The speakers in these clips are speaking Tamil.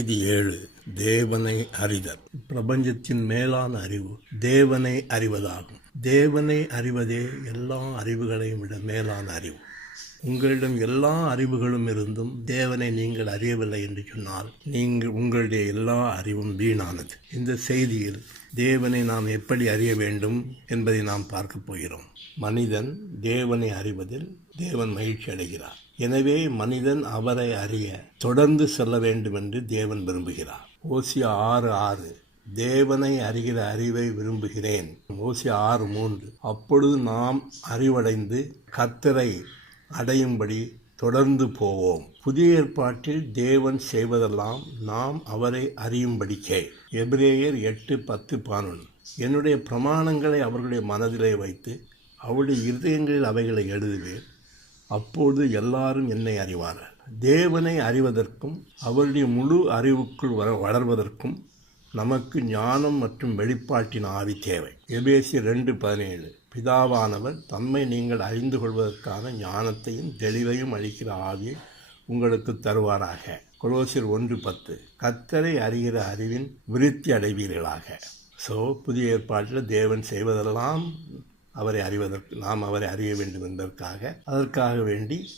செய்தி ஏழு தேவனை அறிதல். பிரபஞ்சத்தின் மேலான அறிவு தேவனை அறிவதாகும். தேவனை அறிவதே எல்லா அறிவுகளையும் விட மேலான அறிவு. உங்களிடம் எல்லா அறிவுகளும் இருந்தும் தேவனை நீங்கள் அறியவில்லை என்று சொன்னால் நீங்கள் உங்களுடைய எல்லா அறிவும் வீணானது. இந்த செய்தியில் தேவனை நாம் எப்படி அறிய வேண்டும் என்பதை நாம் பார்க்க போகிறோம். மனிதன் தேவனை அறிவதில் தேவன் மகிழ்ச்சி அடைகிறார். எனவே மனிதன் அவரை அறிய தொடர்ந்து செல்ல வேண்டும் என்று தேவன் விரும்புகிறார். ஓசியா ஆறு ஆறு தேவனை அறிகிற அறிவை விரும்புகிறேன். ஓசியா ஆறு மூன்று அப்பொழுது நாம் அறிவடைந்து கத்தரை அடையும்படி தொடர்ந்து போவோம். புதிய ஏற்பாட்டில் தேவன் செய்வதெல்லாம் நாம் அவரை அறியும்படிக்கே எபிரேயர் எட்டு பத்து பதினொன்று என்னுடைய பிரமாணங்களை அவர்களுடைய மனதிலே வைத்து அவருடைய இருதயங்களில் அவைகளை எழுதுவேன். அப்போது எல்லாரும் என்னை அறிவார்கள். தேவனை அறிவதற்கும் அவருடைய முழு அறிவுக்குள் வர வளர்வதற்கும் நமக்கு ஞானம் மற்றும் வெளிப்பாட்டின் ஆவி தேவை. எபேசி ரெண்டு பதினேழு பிதாவானவர் தம்மை நீங்கள் அறிந்து கொள்வதற்கான ஞானத்தையும் தெளிவையும் அளிக்கிற ஆவியை உங்களுக்கு தருவாராக. கொலோசியர் ஒன்று பத்து கத்தரை அறிகிற அறிவின் விருத்தி அடைவீர்களாக. ஸோ புதிய ஏற்பாட்டில் தேவன் செய்வதெல்லாம் அவரை அறிவதற்கு நாம் அவரை அறிய வேண்டும் என்பதற்காக அதற்காக வேண்டி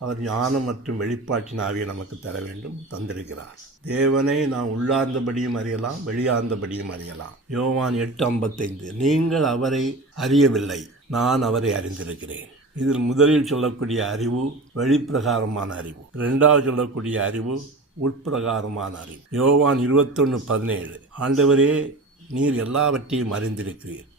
அவர் ஞானம் மற்றும் வெளிப்பாட்டின் ஆவியை நமக்கு தர வேண்டும் தந்திருக்கிறார். தேவனை நாம் உள்ளார்ந்தபடியும் அறியலாம் வெளியார்ந்தபடியும் அறியலாம். யோவான் எட்டு ஐம்பத்தைந்து நீங்கள் அவரை அறியவில்லை நான் அவரை அறிந்திருக்கிறேன். இதில் முதலில் சொல்லக்கூடிய அறிவு வெளிப்பிரகாரமான அறிவு. இரண்டாவது சொல்லக்கூடிய அறிவு உட்பிரகாரமான அறிவு. யோவான் இருபத்தொன்று பதினேழு ஆண்டவரே நீர் எல்லாவற்றையும் அறிந்திருக்கிறீர்.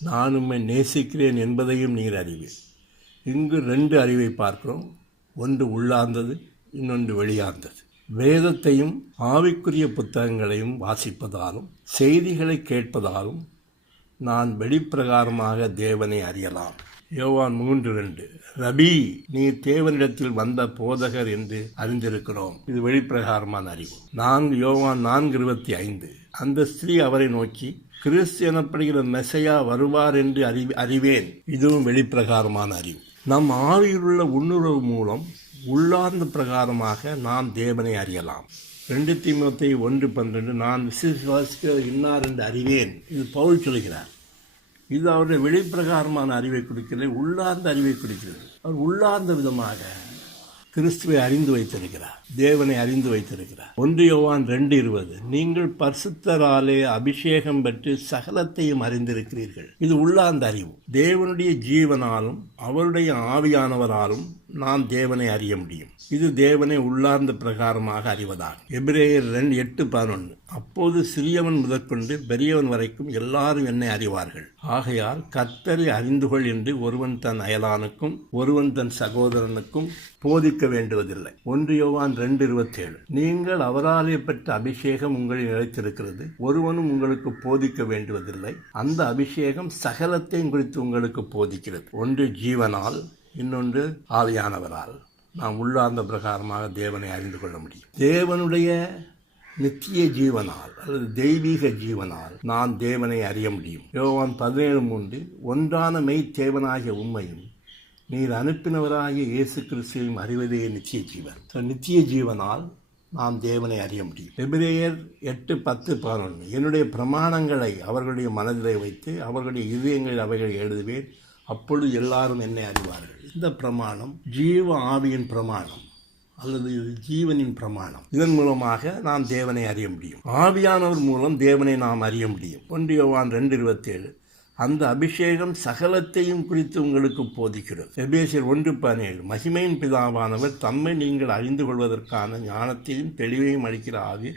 நான் உம்மை நேசிக்கிறேன் என்பதையும் நீர் அறிவீர். இங்கு ரெண்டு அறிவை பார்க்கிறோம். ஒன்று உள்ளார்ந்தது இன்னொன்று வெளியார்ந்தது. வேதத்தையும் ஆவிக்குரிய புத்தகங்களையும் வாசிப்பதாலும் செய்திகளை கேட்பதாலும் நான் வெளிப்பிரகாரமாக தேவனை அறியலாம். யோவான் மூன்று ரெண்டு. ரபி நீர் தேவனிடத்தில் வந்த போதகர் என்று அறிந்திருக்கிறோம். இது வெளிப்பிரகாரமான அறிவு. நான்கு யோவான் நான்கு இருபத்தி ஐந்து. அந்த ஸ்திரீ அவரை நோக்கி கிறிஸ்து எனப்படுகிற மெசையா வருவார் என்று அறி அறிவேன். இதுவும் வெளிப்பிரகாரமான அறிவு. நம் ஆவியிலுள்ள உண்ணுறவு மூலம் உள்ளார்ந்த பிரகாரமாக நாம் தேவனை அறியலாம். ரெண்டு தீமத்தை ஒன்று பன்னெண்டு நான் விசுவாசிக்கிற இன்னார் என்று அறிவேன். இது பவுல் சொல்கிறார். இது அவருடைய வெளிப்பிரகாரமான அறிவை கொடுக்கிறது உள்ளார்ந்த அறிவை கொடுக்கிறது. அவர் உள்ளார்ந்த விதமாக கிறிஸ்துவை அறிந்து வைத்திருக்கிறார். தேவனை அறிந்து வைத்திருக்கிறார். ஒன்று யோவான் ரெண்டு இருபது. நீங்கள் பரிசுத்தராலே அபிஷேகம் பெற்று சகலத்தையும் அறிந்திருக்கிறீர்கள். இது உள்ளார்ந்த அறிவு. தேவனுடைய ஜீவனாலும் அவருடைய ஆவியானவராலும் நாம் தேவனை அறிய முடியும். இது தேவனை உள்ளார்ந்த பிரகாரமாக அறிவதாகும். எபிரேயர் ரெண்டு எட்டு பதினொன்று அப்போது சிறியவன் முதற்கொண்டு பெரியவன் வரைக்கும் எல்லாரும் என்னை அறிவார்கள். ஆகையால் கத்தரை அறிந்து கொள் என்று ஒருவன் தன் அயலானுக்கும் ஒருவன் தன் சகோதரனுக்கும் போதிக்க வேண்டுவதில்லை. ஒன்று யோவான் ரெண்டு இருபத்தேழு. நீங்கள் அவராலே பெற்ற அபிஷேகம் உங்களை நிலைத்திருக்கிறது. ஒருவனும் உங்களுக்கு போதிக்க வேண்டுவதில்லை. அந்த அபிஷேகம் சகலத்தையும் குறித்து உங்களுக்கு போதிக்கிறது. ஒன்று ஜீவனால் இன்னொன்று ஆவியானவரால். நாம் உள்ளார்ந்த பிரகாரமாக தேவனை அறிந்து கொள்ள முடியும். தேவனுடைய நித்திய ஜீவனால் அல்லது தெய்வீக ஜீவனால் நான் தேவனை அறிய முடியும். யோவான் பதினேழு மூன்று ஒன்றான மெய் தேவனாகிய உண்மையும் நீர் அனுப்பினவராகிய இயேசு கிறிஸ்துவையும் அறிவதே நித்திய ஜீவன். So, நித்திய ஜீவனால் நாம் தேவனை அறிய முடியும். எபிரேயர் எட்டு பத்து பதினொன்று என்னுடைய பிரமாணங்களை அவர்களுடைய மனதிலே வைத்து அவர்களுடைய இதயங்களில் அவைகளை எழுதுவேன். அப்பொழுது எல்லாரும் என்னை அறிவார்கள். இந்த பிரமாணம் ஜீவ ஆவியின் பிரமாணம் அல்லது ஜீவனின் பிரமாணம். இதன் மூலமாக நாம் தேவனை அறிய முடியும். ஆவியானவர் மூலம் தேவனை நாம் அறிய முடியும். ஒன்று யோவான் ரெண்டு இருபத்தேழு. அந்த அபிஷேகம் சகலத்தையும் குறித்து உங்களுக்கு போதிக்கிறது. எபேசியர் ஒன்று பதினேழு. மகிமையின் பிதாவானவர் தம்மை நீங்கள் அறிந்து கொள்வதற்கான ஞானத்தையும் தெளிவையும் அளிக்கிற ஆவி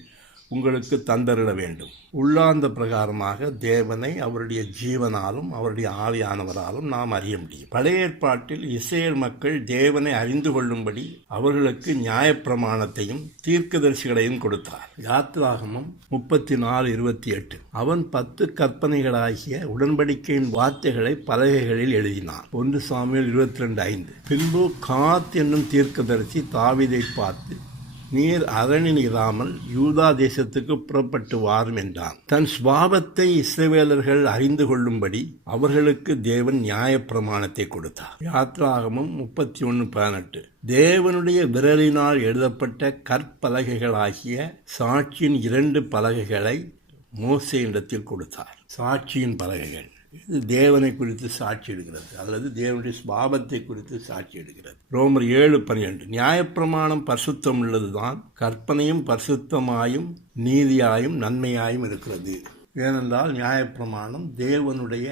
உங்களுக்கு தந்தரிட வேண்டும். உள்ளார்ந்த பிரகாரமாக தேவனை அவருடைய ஜீவனாலும் அவருடைய ஆவியானவராலும் நாம் அறிய முடியும். பழைய ஏற்பாட்டில் இஸ்ரேல் மக்கள் தேவனை அறிந்து கொள்ளும்படி அவர்களுக்கு நியாயப்பிரமாணத்தையும் தீர்க்கதரிசிகளையும் கொடுத்தார். யாத்ராகமம் முப்பத்தி நாலு இருபத்தி எட்டு. அவன் பத்து கற்பனைகளாகிய உடன்படிக்கையின் வார்த்தைகளை பலகைகளில் எழுதினான். ஒன்று சாமியில் இருபத்தி ரெண்டு ஐந்து. பின்பு காத் என்னும் தீர்க்கதரிசி தாவிதை பார்த்து நீர் அரணி இராமல் யூதா தேசத்துக்கு புறப்பட்டு வாரும் என்றான். தன் சுவாபத்தை இஸ்ரவேலர்கள் அறிந்து கொள்ளும்படி அவர்களுக்கு தேவன் நியாயப்பிரமாணத்தை கொடுத்தார். யாத்ராகமும் முப்பத்தி ஒன்று பதினெட்டு. தேவனுடைய விரலினால் எழுதப்பட்ட கற்பலகைகளாகிய சாட்சியின் இரண்டு பலகைகளை மோசையிடத்தில் கொடுத்தார். சாட்சியின் பலகைகள். இது தேவனை குறித்து சாட்சி எடுக்கிறது அல்லது தேவனுடைய ஸ்வாபத்தை குறித்து சாட்சி எடுக்கிறது ரோமர் ஏழு பன்னிரண்டு நியாயப்பிரமாணம் பரிசுத்தம் உள்ளதுதான் கற்பனையும் பரிசுத்தமாயும் நீதியாயும் நன்மையாயும் இருக்கிறது. ஏனென்றால் நியாயப்பிரமாணம் தேவனுடைய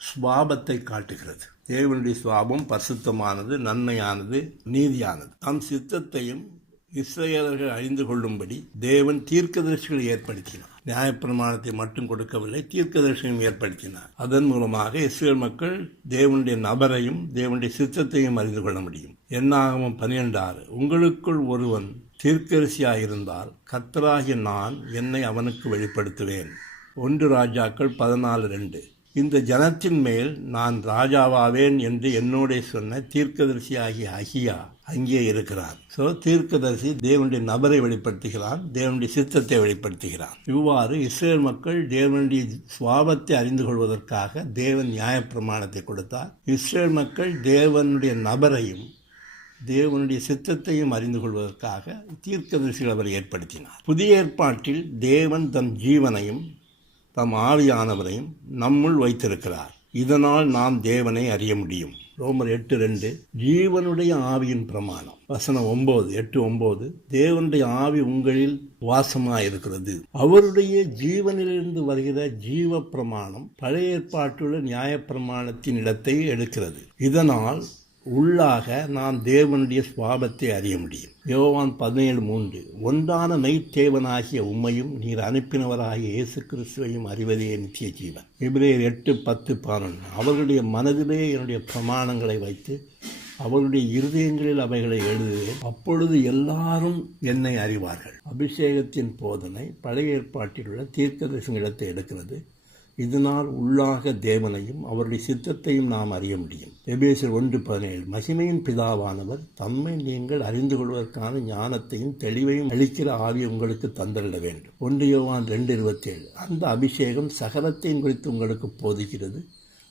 ஸ்வாபத்தை காட்டுகிறது. தேவனுடைய சுவாபம் பரிசுத்தமானது நன்மையானது நீதியானது. தம் சித்தத்தையும் இஸ்ரேலர்கள் அறிந்து கொள்ளும்படி தேவன் தீர்க்கதரிசிகளை ஏற்படுத்தினார். நியாயப்பிரமாணத்தை மட்டும் கொடுக்கவில்லை தீர்க்கதரிசனம் ஏற்படுத்தினார். அதன் மூலமாக இஸ்ரேல் மக்கள் தேவனுடைய நபரையும் தேவனுடைய சித்தத்தையும் அறிந்து கொள்ள முடியும். என்னாகவும் பனிரெண்டு ஆறு உங்களுக்குள் ஒருவன் தீர்க்கரிசியாயிருந்தால் கத்தராகிய நான் என்னை அவனுக்கு வெளிப்படுத்துவேன். ஒன்று ராஜாக்கள் பதினாலு ரெண்டு. இந்த ஜனத்தின் மேல் நான் ராஜாவாவேன் என்று என்னோட சொன்ன தீர்க்கதரிசி ஆகிய அகியா அங்கே இருக்கிறான் ஸோ தீர்க்கதரிசி தேவனுடைய நபரை வெளிப்படுத்துகிறான் தேவனுடைய சித்தத்தை வெளிப்படுத்துகிறான். இவ்வாறு இஸ்ரேல் மக்கள் தேவனுடைய சுவாபத்தை அறிந்து கொள்வதற்காக தேவன் நியாயப்பிரமாணத்தை கொடுத்தார். இஸ்ரேல் மக்கள் தேவனுடைய நபரையும் தேவனுடைய சித்தத்தையும் அறிந்து கொள்வதற்காக தீர்க்கதரிசிகள் அவர் ஏற்படுத்தினார். புதிய ஏற்பாட்டில் தேவன் தம் ஜீவனையும் தம் ஆவியானவரையும் நம்முள் வைத்திருக்கிறார். இதனால் நாம் தேவனை அறிய முடியும். ரோமர் எட்டு ரெண்டு ஜீவனுடைய ஆவியின் பிரமாணம். வசனம் ஒன்பது எட்டு ஒன்பது தேவனுடைய ஆவி உங்களில் வாசமாயிருக்கிறது. அவருடைய ஜீவனிலிருந்து வருகிற ஜீவ பிரமாணம் பழைய ஏற்பாட்டுள்ள நியாயப்பிரமாணத்தின் இடத்தை எடுக்கிறது. இதனால் உள்ளாக நாம் தேவனுடைய சுவாபத்தை அறிய முடியும். யோவான் பதினேழு மூன்று ஒன்றான மெய்த்தேவனாகிய உம்மையும் நீர் அனுப்பினவராகிய இயேசு கிறிஸ்துவையும் அறிவதே நித்திய ஜீவன். இப்ரேயர் எட்டு பத்து பதினொன்று அவர்களுடைய மனதிலே என்னுடைய பிரமாணங்களை வைத்து அவருடைய இருதயங்களில் அவைகளை எழுதுவேன். அப்பொழுது எல்லாரும் என்னை அறிவார்கள். அபிஷேகத்தின் போதனை பழைய ஏற்பாட்டில் உள்ள தீர்க்கதரிசனத்தை எடுக்கிறது. இதனால் உள்ளாக தேவனையும் அவருடைய சித்தத்தையும் நாம் அறிய முடியும். எபேசர் ஒன்று பதினேழு மகிமையின் பிதாவானவர் தம்மை நீங்கள் அறிந்து கொள்வதற்கான ஞானத்தையும் தெளிவையும் அளிக்கிற ஆவி உங்களுக்கு தந்தரிட வேண்டும். ஒன்று யோவான் ரெண்டு இருபத்தேழு அந்த அபிஷேகம் சகலத்தையும் குறித்து உங்களுக்கு போதிக்கிறது.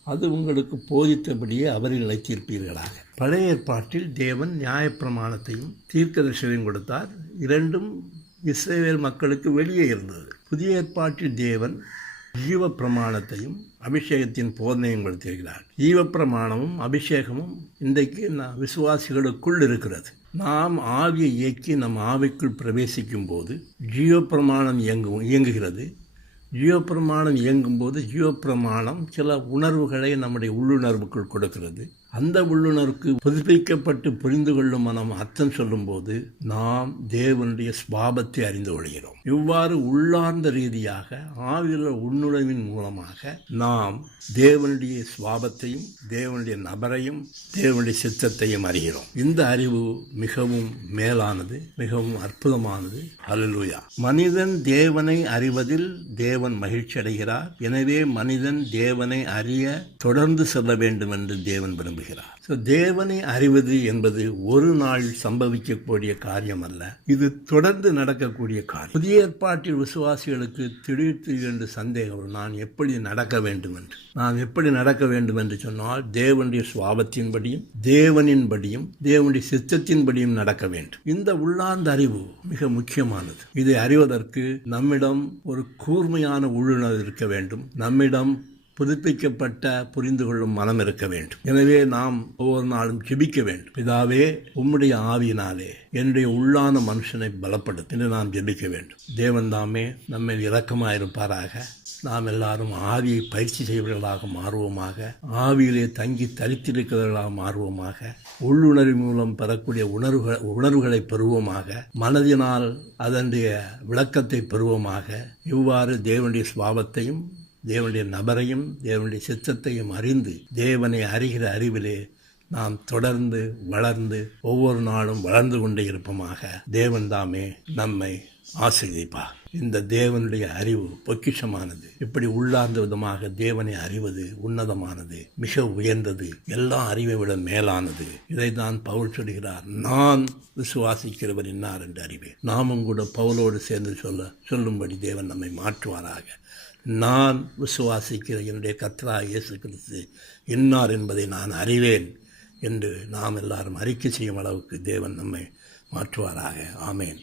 அது உங்களுக்கு போதித்தபடியே அவரில் நிலைத்தீர்ப்பீர்களாக. பழைய ஏற்பாட்டில் தேவன் நியாயப்பிரமாணத்தையும் தீர்க்கதரிசனையும் கொடுத்தார். இரண்டும் இஸ்ரேல் மக்களுக்கு வெளியே இருந்தது. புதிய ஏற்பாட்டில் தேவன் ஜீவ பிரமாணத்தையும் அபிஷேகத்தின் போதனையும் கொடுத்திருக்கிறார் ஜீவ பிரமாணமும் அபிஷேகமும் இன்றைக்கு நான் விசுவாசிகளுக்குள் இருக்கிறது. நாம் ஆவியை இயக்கி நம் ஆவிக்குள் பிரவேசிக்கும் போது ஜீவ பிரமாணம் இயங்கும் இயங்குகிறது. ஜீவப்பிரமாணம் இயங்கும்போது ஜீவப்பிரமாணம் சில உணர்வுகளை நம்முடைய உள்ளுணர்வுக்குள் கொடுக்கிறது. அந்த உள்ளுணர்வுக்கு புதுப்பிக்கப்பட்டு புரிந்து கொள்ளும் மனம் அர்த்தம் சொல்லும்போது நாம் தேவனுடைய ஸ்வாபத்தை அறிந்து கொள்கிறோம். இவ்வாறு உள்ளார்ந்த ரீதியாக ஆவியுள்ள உள்நுழைவின் மூலமாக நாம் தேவனுடைய சுவாபத்தையும் தேவனுடைய நபரையும் தேவனுடைய சித்தத்தையும் அறிகிறோம். இந்த அறிவு மிகவும் மேலானது மிகவும் அற்புதமானது. அல்லூயா மனிதன் தேவனை அறிவதில் தேவன் மகிழ்ச்சி அடைகிறார். எனவே மனிதன் தேவனை அறிய தொடர்ந்து செல்ல வேண்டும் என்று தேவன் விரும்புகிறார். ஸோ தேவனை அறிவது என்பது ஒரு நாள் சம்பவிக்கக்கூடிய காரியம் அல்ல இது தொடர்ந்து நடக்கக்கூடிய காரியம். புதிய ஏற்பாட்டில் விசுவாசிகளுக்கு திடீர் திடீரென்று சந்தேகம் நான் எப்படி நடக்க வேண்டும் என்று நான் எப்படி நடக்க வேண்டும் என்று சொன்னால் தேவனுடைய சுவாபத்தின்படியும் தேவனின்படியும் தேவனுடைய சித்தத்தின்படியும் நடக்க வேண்டும். இந்த உள்ளார்ந்த அறிவு மிக முக்கியமானது. இதை அறிவதற்கு நம்மிடம் ஒரு கூர்மையான உள்ளுணர்வு இருக்க வேண்டும். நம்மிடம் புதுப்பிக்கப்பட்ட புரிந்து கொள்ளும் மனம் இருக்க வேண்டும். எனவே நாம் ஒவ்வொரு நாளும் ஜெபிக்க வேண்டும். பிதாவே உம்முடைய ஆவியினாலே என்னுடைய உள்ளான மனுஷனை பலப்படுத்து என்று நாம் ஜெபிக்க வேண்டும். தேவன் தாமே நம்மை இரக்கமாயிருப்பாராக. நாம் எல்லாரும் ஆவியை பயிற்சி செய்வர்களாக மாறுவோமாக. ஆவியிலே தங்கி தரித்திருக்கிறவர்களாக மாறுவோமாக. உள்ளுணர்வு மூலம் பெறக்கூடிய உணர்வுகள் உணர்வுகளை பெறுவோமாக. மனதினால் அதனுடைய விளக்கத்தை பெறுவோமாக. இவ்வாறு தேவனுடைய சுவாபத்தையும் தேவனுடைய நபரையும் தேவனுடைய சித்தத்தையும் அறிந்து தேவனை அறிகிற அறிவிலே நாம் தொடர்ந்து வளர்ந்து ஒவ்வொரு நாளும் வளர்ந்து கொண்டே இருப்போமாக. தேவன் தாமே நம்மை ஆசிரியப்பா இந்த தேவனுடைய அறிவு பொக்கிஷமானது. இப்படி உள்ளார்ந்த விதமாக தேவனை அறிவது உன்னதமானது மிக உயர்ந்தது எல்லா அறிவை விட மேலானது. இதை தான் பவுல் சொல்கிறார். நான் விசுவாசிக்கிறவர் இன்னார் என்று அறிவேன். நாமும் கூட பவுலோடு சேர்ந்து சொல்ல சொல்லும்படி தேவன் நம்மை மாற்றுவாராக. நான் விசுவாசிக்கிற என்னுடைய கத்ரா இயேசு கிறிஸ்து இன்னார் என்பதை நான் அறிவேன் என்று நாம் எல்லாரும் அறிக்கை செய்யும் அளவுக்கு தேவன் நம்மை மாற்றுவாராக. ஆமேன்.